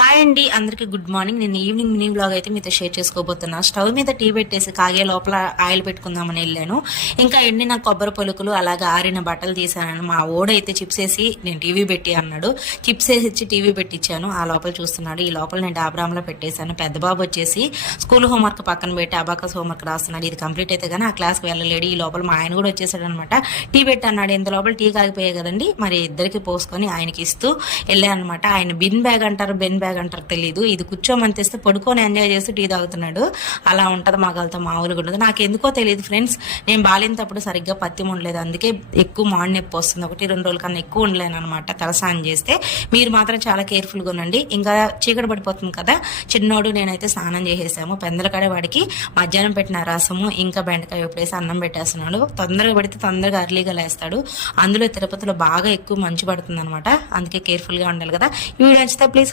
Hi అండి, అందరికి good morning. నేను ఈవినింగ్ మినీ బ్లాగ్ అయితే మీతో షేర్ చేసుకోబోతున్నా. స్టవ్ మీద టీ పెట్టేసి కాగే లోపల ఆయిల్ పెట్టుకుందామని వెళ్ళాను. ఇంకా ఎండిన కొబ్బరి పలుకులు అలాగే ఆరిన బట్టలు తీసాను. మా ఓడైతే చిప్స్ వేసి నేను టీవీ పెట్టి అన్నాడు. చిప్స్ వేసి ఇచ్చి టీవీ పెట్టించాను. ఆ లోపల చూస్తున్నాడు. ఈ లోపల నేను డాబ్రామ్లో పెట్టేశాను. పెద్ద బాబు వచ్చేసి స్కూల్ హోంవర్క్ పక్కన పెట్టి అబాకస్ హోంవర్క్ రాస్తున్నాడు. ఇది కంప్లీట్ అయితే కానీ ఆ క్లాస్కి వెళ్ళలేడు. ఈ లోపల మా ఆయన కూడా వచ్చేసాడు అనమాట. టీ పెట్టి అన్నాడు. ఇంత లోపల టీ కాగిపోయాయి కదండి, మరి ఇద్దరికి పోసుకొని ఆయనకి ఇస్తూ వెళ్ళాను అనమాట. ఆయన బిన్ బ్యాగ్ అంటారు, బెన్ బ్యాగ్ అంటారు తెలీదు. ఇది కూర్చోమని తెస్తే పడుకొని ఎంజాయ్ చేస్తూ టీ తాగుతున్నాడు. అలా ఉంటది మగాలతో, మామూలుగా ఉండదు. నాకు ఎందుకో తెలియదు ఫ్రెండ్స్, నేను బాలింతప్పుడు సరిగ్గా పత్తి ఉండలేదు, అందుకే ఎక్కువ మాడి నొప్పి వస్తుంది. 1-2 రోజుల కన్నా ఎక్కువ ఉండలేను అనమాట తలస్నానం చేస్తే. మీరు మాత్రం చాలా కేర్ఫుల్గా ఉండండి. ఇంకా చీకటి పడిపోతుంది కదా. చిన్నోడు నేనైతే స్నానం చేసేసాము. పెందలకాడ వాడికి మధ్యాహ్నం పెట్టిన రసము ఇంకా బెండకాయ వేసి అన్నం పెట్టేస్తున్నాడు. తొందరగా పడితే తొందరగా అర్లీగా లేస్తాడు. అందులో తిరుపతిలో బాగా ఎక్కువ మంచు పడుతుంది అనమాట, అందుకే కేర్ఫుల్గా ఉండాలి కదా. ఈ వీడియో నచ్చితే ప్లీజ్